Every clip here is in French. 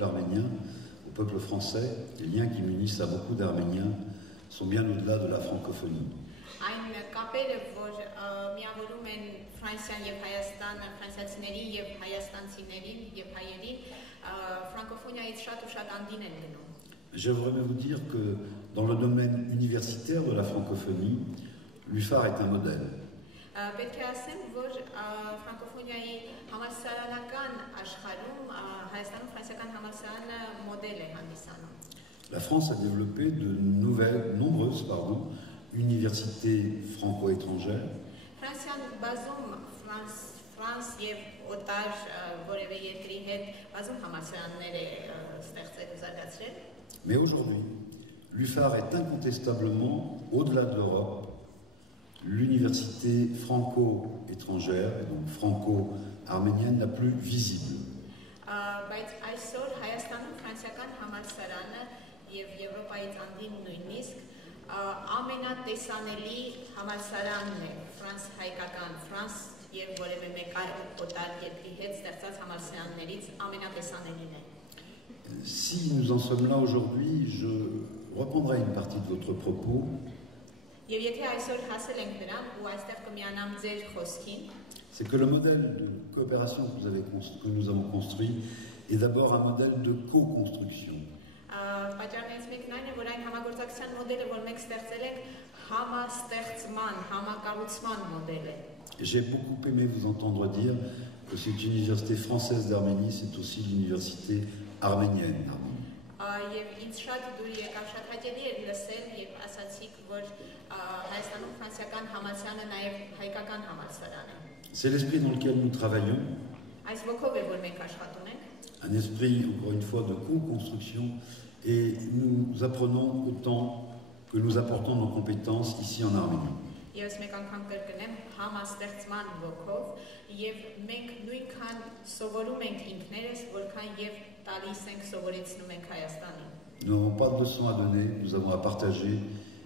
peuple arménien, au peuple français, les liens qui m'unissent à beaucoup d'Arméniens sont bien au-delà de la francophonie. Այն կապերը, որ միավորում են Ֆրանսիան եւ Հայաստանը, ֆրանսիացիներին եւ հայաստանցիներին եւ հայերին, ֆրանկոֆոնիայից շատ ու շատ անդին են գնում։ J'aimerais vous dire que dans le domaine universitaire de la francophonie, l'UFAR est un modèle. Պետք է ասեմ, որ ֆրանկոֆոնիայի համալսարանական աշխարհում Հայաստանում ֆրանսիական համալսարանը մոդել է հանդիսանում։ La France a développé de nombreuses universités franco-étrangères. Ֆրանսիան բազում ֆրանս եւ օտար որևէ երկրի հետ բազում համալսարաններ է ստեղծել ու զարգացրել։ Mais aujourd'hui, l'UFAR est incontestablement, au-delà de l'Europe, l'université franco-étrangère, et donc franco-arménienne, la plus visible. Բայց այսօր Հայաստանում ֆրանսիական համալսարանը եւ Եվրոպայից անդին նույնիսկ ամենատեսանելի համալսարանն է ֆրանս-հայկական, ֆրանս եւ որևէ մեկ այլ օտար երկրի հետ ստեղծած համալսարաններից ամենատեսանելին է։ Si nous en sommes là aujourd'hui, je reprendrai une partie de votre propos. Եվ եթե այսօր հասել ենք նրան ու այստեղ կմիանամ ձեր խոսքին, c'est que le modèle de coopération que nous avons construit est d'abord un modèle de co-construction. Պատճառներից մեկն այն է, որ այն համագործակցության մոդելը, որ մենք ստեղծել ենք, համաստեղծման, համակառուցման մոդել է։ J'ai beaucoup aimé vous entendre dire que cette université française d'Arménie, c'est aussi l'université arménienne d'Arménie. Եվ ինձ շատ դուր եկավ, շատ հաճելի էր լսել եւ ասացիք, որ Հայաստանում ֆրանսիական համալսարանը նաեւ հայկական համալսարան է։ C'est l'esprit dans lequel nous travaillons. Այս ոգով է, որ մենք աշխատում ենք։ Un esprit, encore une fois, de co-construction, et nous apprenons autant que nous apportons nos compétences ici en Arménie. Ես մեկ անգամ կրկնեմ համաստեղծման ոգով եւ մենք նույնքան սովորում ենք ինքներս, որքան եւ տալիս ենք սովորեցնում ենք Հայաստանին։ Nous n'avons pas de leçons à donner, nous avons à partager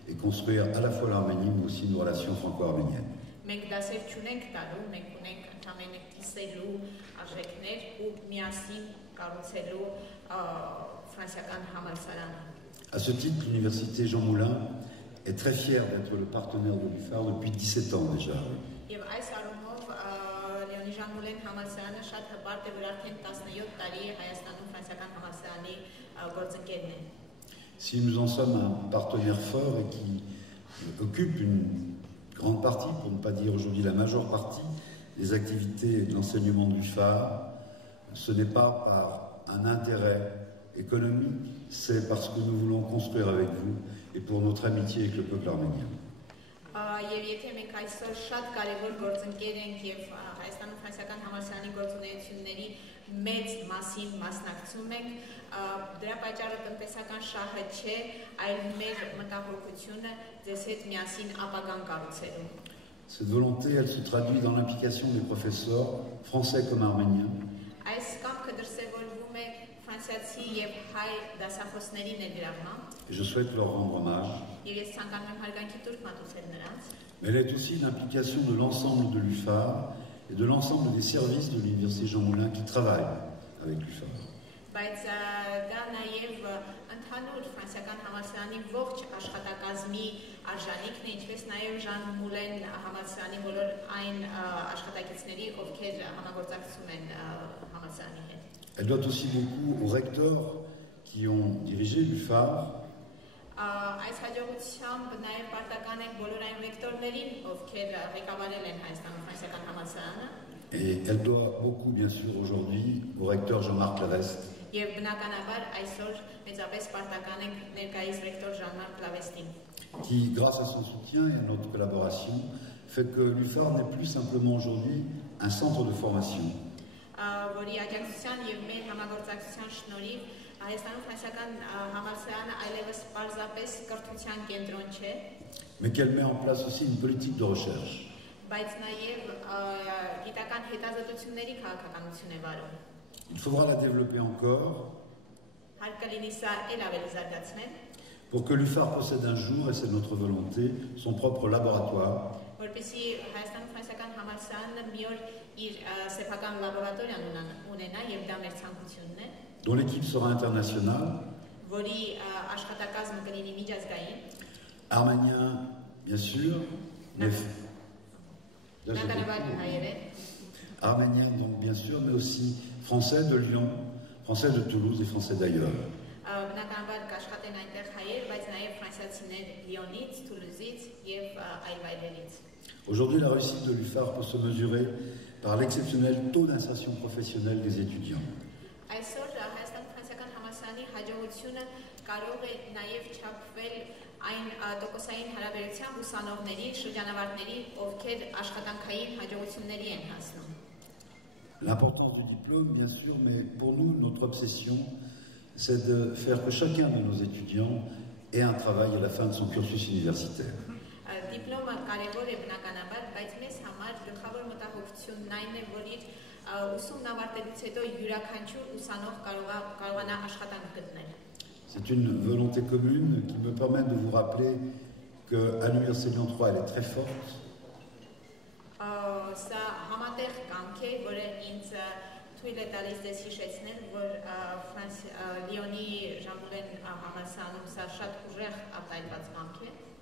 et construire à la fois l'Arménie mais aussi nos relations franco-arméniennes. Մենք դասեր չունենք տալու, մենք ունենք ընդամենը կիսելու արժեքներ ու միասին կառուցելու ֆրանսիական համալսարանը։ À ce titre, l'université Jean Moulin est très fière d'être le partenaire de l'UFAR depuis 17 ans déjà. Եվ այս առումով Լեոնի Ժանմուլեն համալսարանը շատ հպարտ է, որ արդեն 17 տարի է Հայաստանում ֆրանսիական համալսարանի գործընկերն է։ Si nous en sommes un partenaire fort et qui occupe une grande partie, pour ne pas dire aujourd'hui la majeure partie, des activités de l'enseignement de l'UFAR, ce n'est pas par un intérêt économique, c'est parce que nous voulons construire avec vous et pour notre amitié avec le peuple arménien. Եվ եթե մենք այսօր շատ կարևոր գործընկեր ենք եւ Հայաստանում ֆրանսիական համալսարանի գործունեությունների մեծ մասին մասնակցում ենք, դրա պատճառը տնտեսական շահը չէ, այլ մեր մտահոգությունը ձեզ հետ միասին ապագան կառուցելու։ Cette volonté, elle se traduit dans l'implication des professeurs, français comme arméniens. Այս կամքը դրսևորվում է ֆրանսիացի եւ հայ դասախոսների ներգրավմամբ։ Et je souhaite leur rendre hommage. Եվ ես ցանկանում եմ հարգանքի տուրք մատուցել նրանց։ Mais elle est aussi l'implication de l'ensemble de l'UFAR et de l'ensemble des services de l'université Jean Moulin qui travaillent avec l'UFAR. Բայց դա նաև ընդհանուր ֆրանսիական համալսարանի ողջ աշխատակազմի արժանիքն է, ինչպես նաև Ժան Մուլեն համալսարանի բոլոր այն աշխատակիցների, ովքեր համագործակցում են համալսարանի հետ։ Elle doit aussi beaucoup aux recteurs qui ont dirigé l'UFAR. Այս հաջողությամբ նաև պարտական են բոլոր այն ռեկտորներին, ովքեր ղեկավարել են Հայաստանում ֆրանսիական համալսարանը։ Et elle doit beaucoup, bien sûr, aujourd'hui au recteur Jean-Marc Laveste. Եվ բնականաբար այսօր մեծապես պարտական ենք ներկայիս ռեկտոր Jean-Marc Laveste-ին, qui, grâce à son soutien et à notre collaboration, fait que l'UFAR n'est plus simplement aujourd'hui un centre de formation. Որի աջակցության եւ մեր համագործակցության շնորհիվ Հայաստանում ֆրանսիական համալսարանը այլևս պարզապես կրթության կենտրոն չէ, mais qu'elle met en place aussi une politique de recherche. բայց նաև գիտական հետազոտությունների քաղաքականություն է վարում։ Il faudra la développer encore Հարկ կլինի սա էլ ավելի զարգացնել, pour que l'UFAR possède un jour, et c'est notre volonté, son propre laboratoire, որպեսզի Հայաստանում ֆրանսիական համալսարանը մի օր իր սեփական լաբորատորիան ունենա եւ դա մեր ցանկությունն է, dont l'équipe sera internationale. Arménien, bien sûr, mais arménien donc bien sûr, mais aussi français de Lyon, français de Toulouse et français d'ailleurs. Aujourd'hui, la réussite de l'UFAR peut se mesurer par l'exceptionnel taux d'insertion professionnelle des étudiants. L'importance du diplôme, bien sûr, mais pour nous, notre obsession, c'est de faire que chacun de nos étudiants ait un travail à la fin de son cursus universitaire. C'est une volonté commune qui me permet de vous rappeler qu'à l'Université Lyon 3, elle est très forte.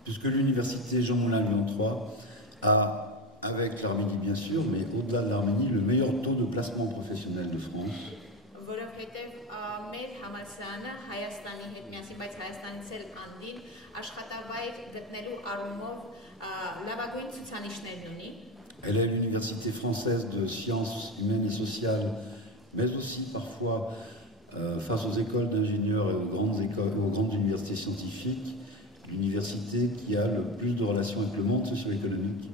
Puisque l'Université Jean Moulin Lyon 3 a, avec l'Arménie bien sûr, mais au-delà de l'Arménie, le meilleur taux de placement professionnel de France. Elle est l'université française de sciences humaines et sociales, mais aussi parfois face aux écoles d'ingénieurs et aux grandes universités scientifiques, l'université qui a le plus de relations avec le monde socio-économique.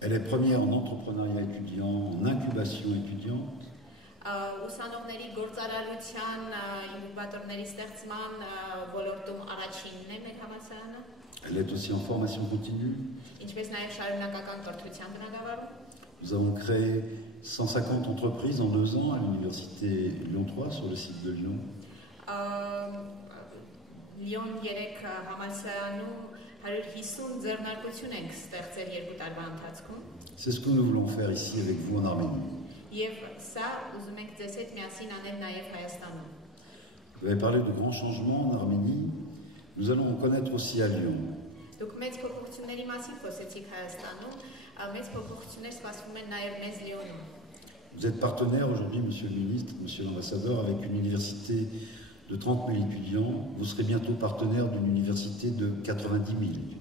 Elle est première en entrepreneuriat étudiant, en incubation étudiante. Elle est aussi en formation continue. Nous avons créé 150 entreprises en 2 ans à l'Université Lyon 3 sur le site de Lyon. C'est ce que nous voulons faire ici avec vous en Arménie. Vous avez parlé de grands changements en Arménie. Nous allons en connaître aussi à Lyon. Vous êtes partenaire aujourd'hui, monsieur le ministre, monsieur l'ambassadeur, avec une université de 30 000 étudiants. Vous serez bientôt partenaire d'une université de 90 000 étudiants.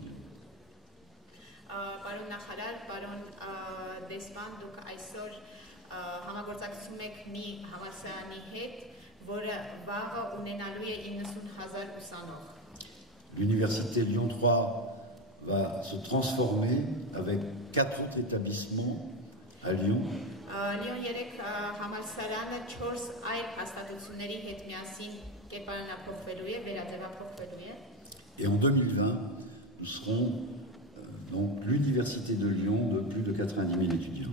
L'université Lyon 3 va se transformer avec 4 autres établissements à Lyon. Et en 2020, nous serons donc l'université de Lyon de plus de 90 000 étudiants.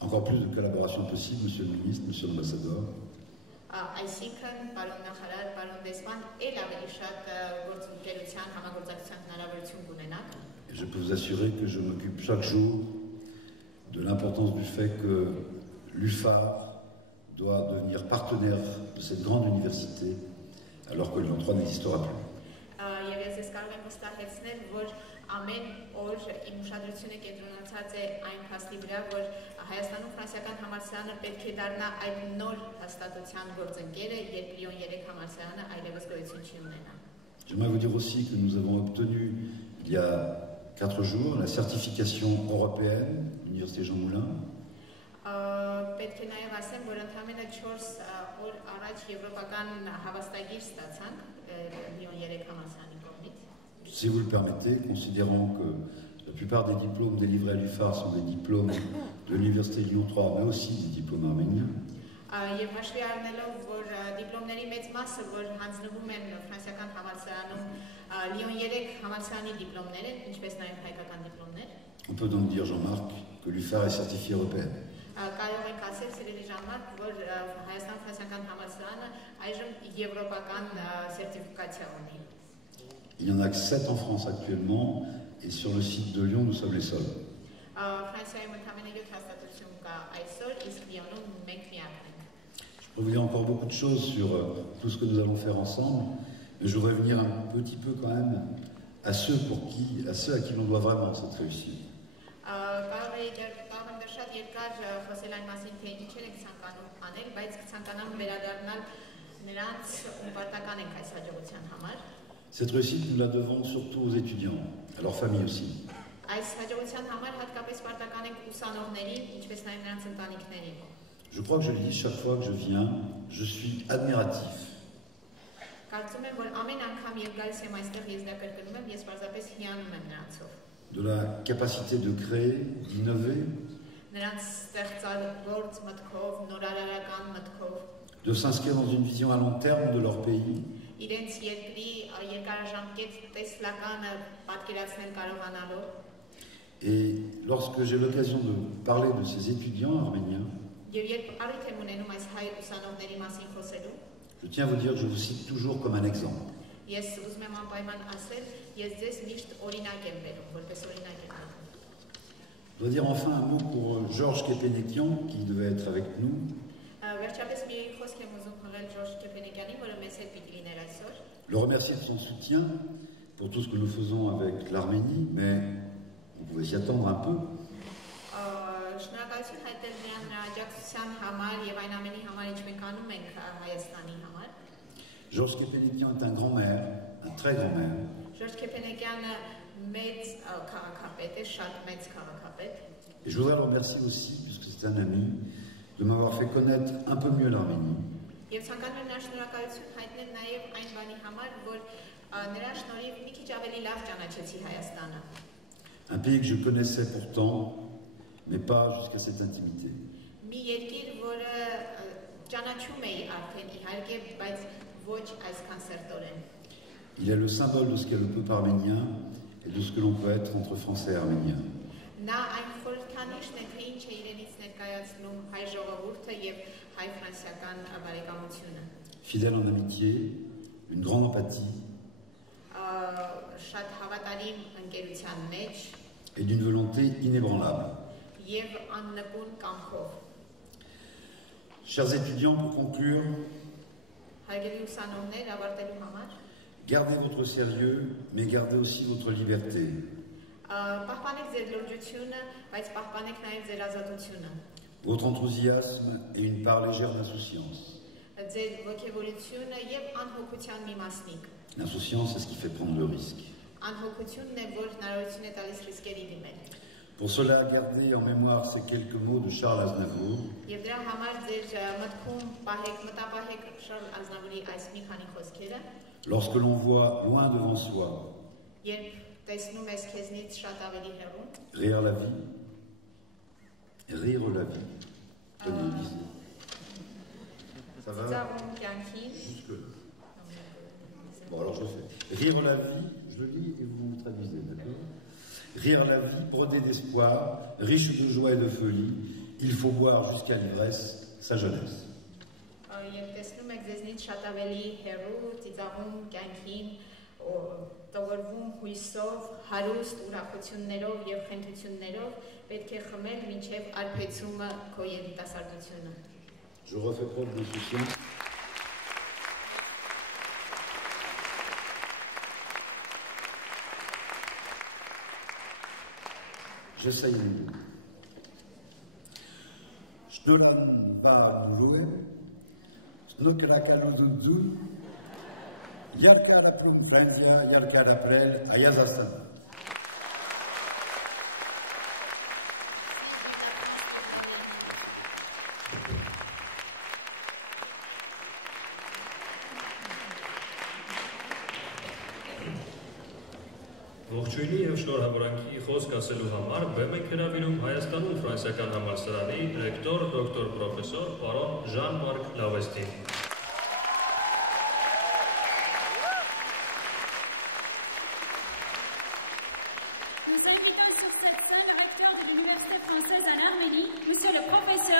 Encore plus de collaboration possible, monsieur le ministre, monsieur l'ambassadeur. Et je peux vous assurer que je m'occupe chaque jour de l'importance du fait que l'UFAR doit devenir partenaire de cette grande université alors que Lyon 3 n'existera plus. J'aimerais vous dire aussi que nous avons obtenu il y a 4 jours la certification européenne, l'Université Jean Moulin. Si vous le permettez, considérant que la plupart des diplômes délivrés à l'UFAR sont des diplômes de l'Université Lyon 3, mais aussi des diplômes arméniens. On peut donc dire, Jean-Marc, que l'UFAR est certifiée européenne. կարող ենք ասել սիրելի ժամանակ, որ Հայաստան-Ֆրանսիական համալսարանը այժմ եվրոպական սերտիֆիկացիա ունի։ Il y en a que 7 en France actuellement, et sur le site de Lyon, nous sommes les seuls. Ֆրանսիայում ընդամենը 7 հաստատություն կա այսօր, իսկ Լիոնում մենք միակն ենք։ Je pourrais vous dire encore beaucoup de choses sur tout ce que nous allons faire ensemble, mais je voudrais venir un petit peu quand même à ceux à qui l'on doit vraiment cette réussite. Cette réussite, nous la devons surtout aux étudiants, à leurs familles aussi. Je crois que je le dis chaque fois que je viens, je suis admiratif de la capacité de créer, d'innover, de s'inscrire dans une vision à long terme de leur pays. Et lorsque j'ai l'occasion de parler de ces étudiants arméniens, je tiens à vous dire que je vous cite toujours comme un exemple. Je dois dire enfin un mot pour Georges Kepenekian, qui devait être avec nous. Le remercier de son soutien pour tout ce que nous faisons avec l'Arménie, mais on pouvait s'y attendre un peu. Georges Kepenekian est un grand-maire, un très grand-maire. Et je voudrais le remercier aussi, puisque c'est un ami, de m'avoir fait connaître un peu mieux l'Arménie. Un pays que je connaissais pourtant, mais pas jusqu'à cette intimité. Il est le symbole de ce qu'est le peuple arménien et de ce que l'on peut être entre Français et Arméniens. Fidèle en amitié, une grande empathie et d'une volonté inébranlable. Chers étudiants, pour conclure, gardez votre sérieux, mais gardez aussi votre liberté. Votre enthousiasme et une part légère d'insouciance. L'insouciance, c'est ce qui fait prendre le risque. Pour cela, gardez en mémoire ces quelques mots de Charles Aznavour. Lorsque l'on voit loin devant soi rire la vie, tenez, lisez. Ça va? Jusque-là. Bon, alors je fais. Rire la vie, je le lis et vous me traduisez, d'accord? Rire la vie, brodée d'espoir, riche de joie et de folie, il faut boire jusqu'à l'ivresse sa jeunesse. Je refais preuve d'insouciance. J'essaye mieux. Shnolan ba nulue, snokrakalu zunzu, yarkara plum franzia, yarkara prel, ayazasan. Ողջույնի եւ շնորհավորանքի խոսք ասելու համար բեմ ենք հրավիրում Հայաստանում Ֆրանսիական համալսարանի ռեկտոր, դոկտոր պրոֆեսոր պարոն Ժան-Մարկ Լավեստին։ Nous invitons sur cette scène le recteur de l'Université française en Arménie, monsieur le professeur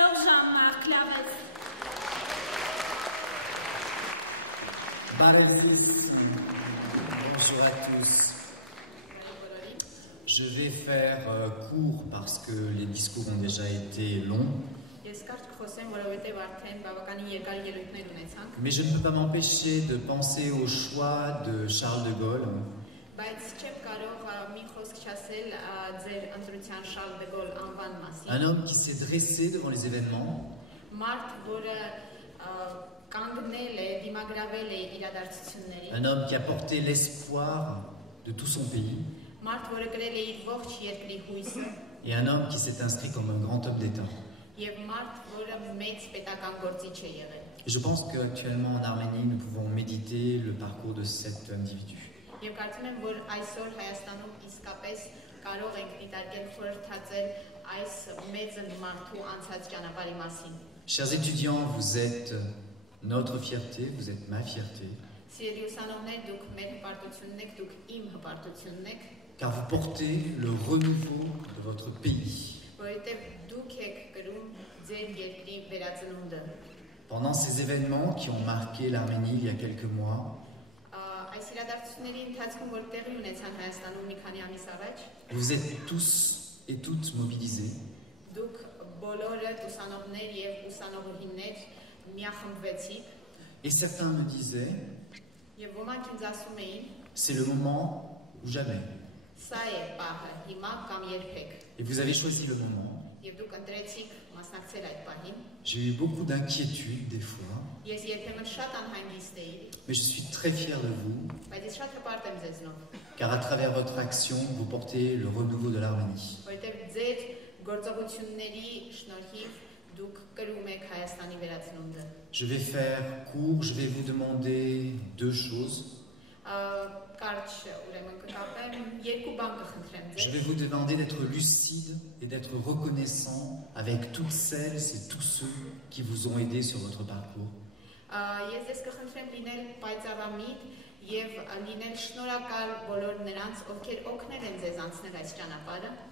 Bonjour à tous. Je vais faire court parce que les discours ont déjà été longs. Mais je ne peux pas m'empêcher de penser au choix de Charles de Gaulle. Un homme qui s'est dressé devant les événements. Un homme qui a porté l'espoir de tout son pays. Et un homme qui s'est inscrit comme un grand homme d'État. Et je pense qu'actuellement en Arménie, nous pouvons méditer le parcours de cet individu. Chers étudiants, vous êtes notre fierté, vous êtes ma fierté. Car vous portez le renouveau de votre pays. Pendant ces événements qui ont marqué l'Arménie il y a quelques mois, vous êtes tous et toutes mobilisés. Et certains me disaient, c'est le moment ou jamais. Et vous avez choisi le moment. J'ai eu beaucoup d'inquiétudes des fois. Mais je suis très fier de vous. Car à travers votre action, vous portez le renouveau de l'Arménie. Je vais faire court, je vais vous demander deux choses. Je vais vous demander d'être lucide et d'être reconnaissant avec toutes celles et tous ceux qui vous ont aidé sur votre parcours.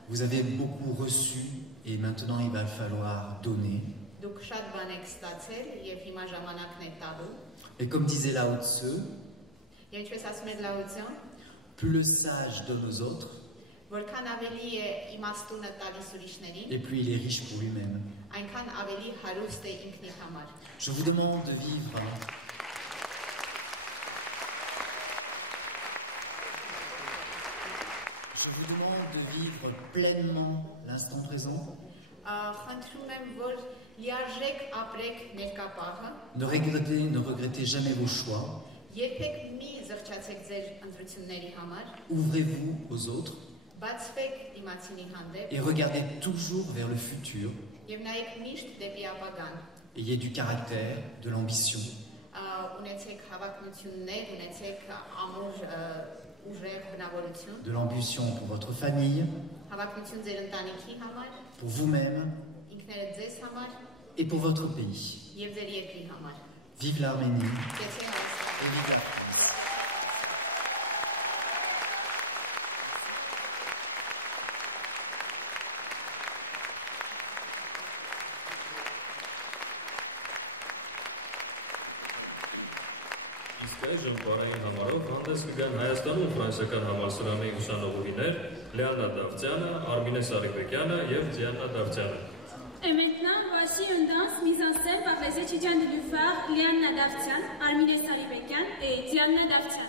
Vous avez beaucoup reçu et maintenant il va falloir donner. Et comme disait Lao Tzu, plus le sage donne aux autres, et plus il est riche pour lui-même. Je vous demande de vivre pleinement l'instant présent. Ne regrettez jamais vos choix. Ouvrez-vous aux autres et regardez toujours vers le futur. Ayez du caractère, de l'ambition. De l'ambition pour votre famille, pour vous-même et pour votre pays. Vive l'Arménie et vive la France. Ժամկարային համարով հանդես կգան Հայաստանում ֆրանսիական համալսարանի ուսանողուհիներ Լիաննա Դավթյանը, Արմինե Սարիբեկյանը եւ Դիանա Դավթյանը. Et maintenant, voici une danse mise en scène par les étudiants de l'UFAR, Lianna Davtyan, Armine Saribekyan et Diana Davtyan.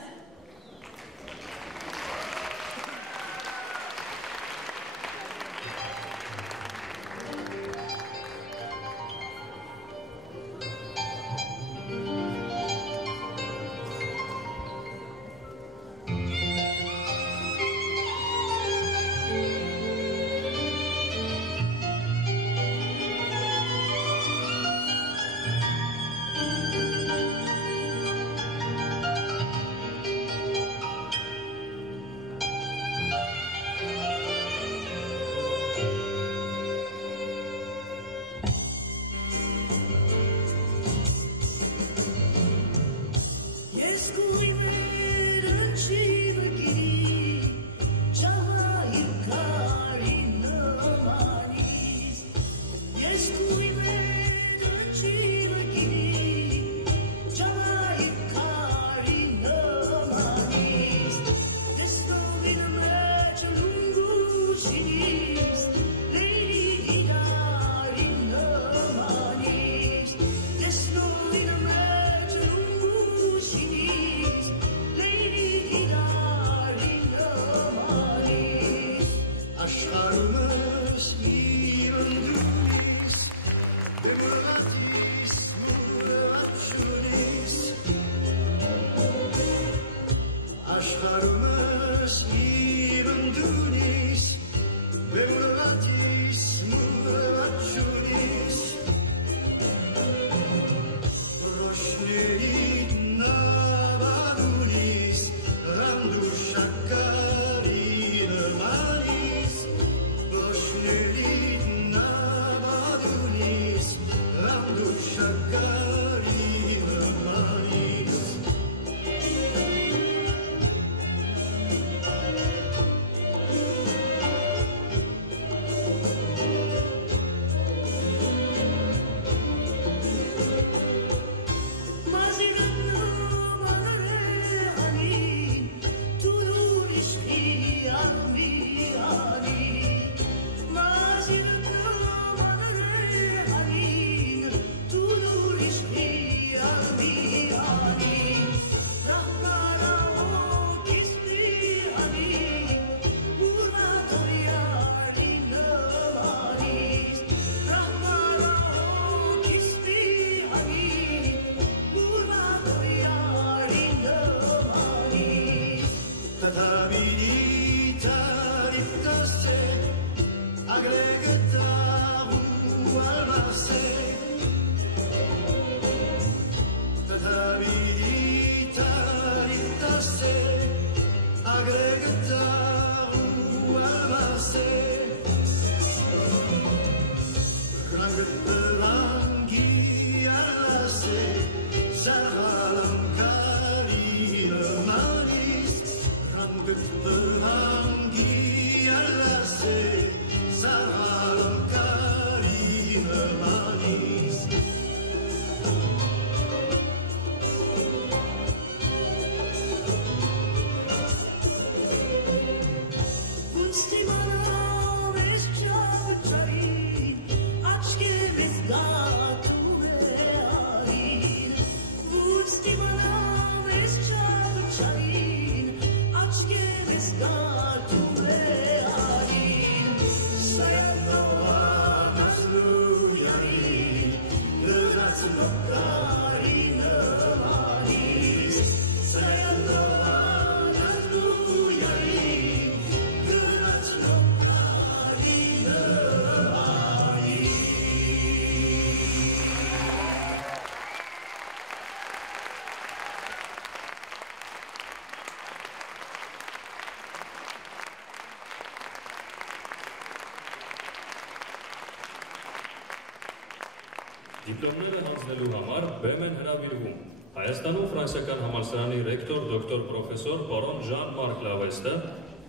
Դիպլոմները հանձնելու համար բեմ են հրավիրվում Հայաստանում ֆրանսիական համալսարանի ռեկտոր դոկտոր պրոֆեսոր պարոն Ժան-Մարկ Լավեստը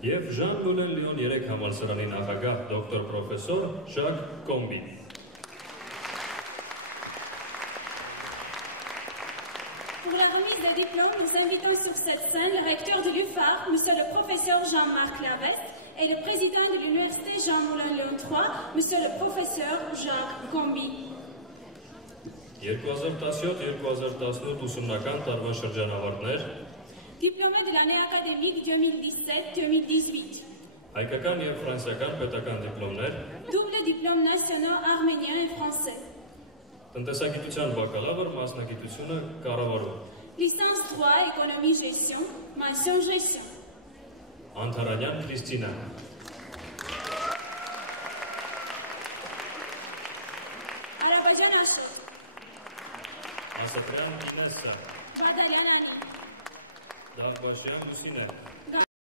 և Ժան Մուլեն Լիոն 3 համալսարանի նախագահ դոկտոր պրոֆեսոր Ժակ Կոմբի։ Pour la remise des diplômes, nous invitons sur cette scène le recteur de l'UFAR, monsieur le professeur Jean-Marc Laveste, et le président de l'université Jean Moulin Léon III, monsieur le professeur Jacques Combi. 2017-2018 ուսումնական տարվա շրջանավարտներ, Diplômé de l'année académique 2017-2018. հայկական և ֆրանսիական պետական դիպլոմներ, Double diplôme national arménien et français. տնտեսագիտության բակալավր մասնագիտությունը կառավարում, Licence 3, économie gestion, mention gestion. Անթարանյան Քրիստինա, Արաբաջան Աշոտ, Ասատրյան Ինեսսա, Բադարյան Անի, Դավբաշյան Լուսինե,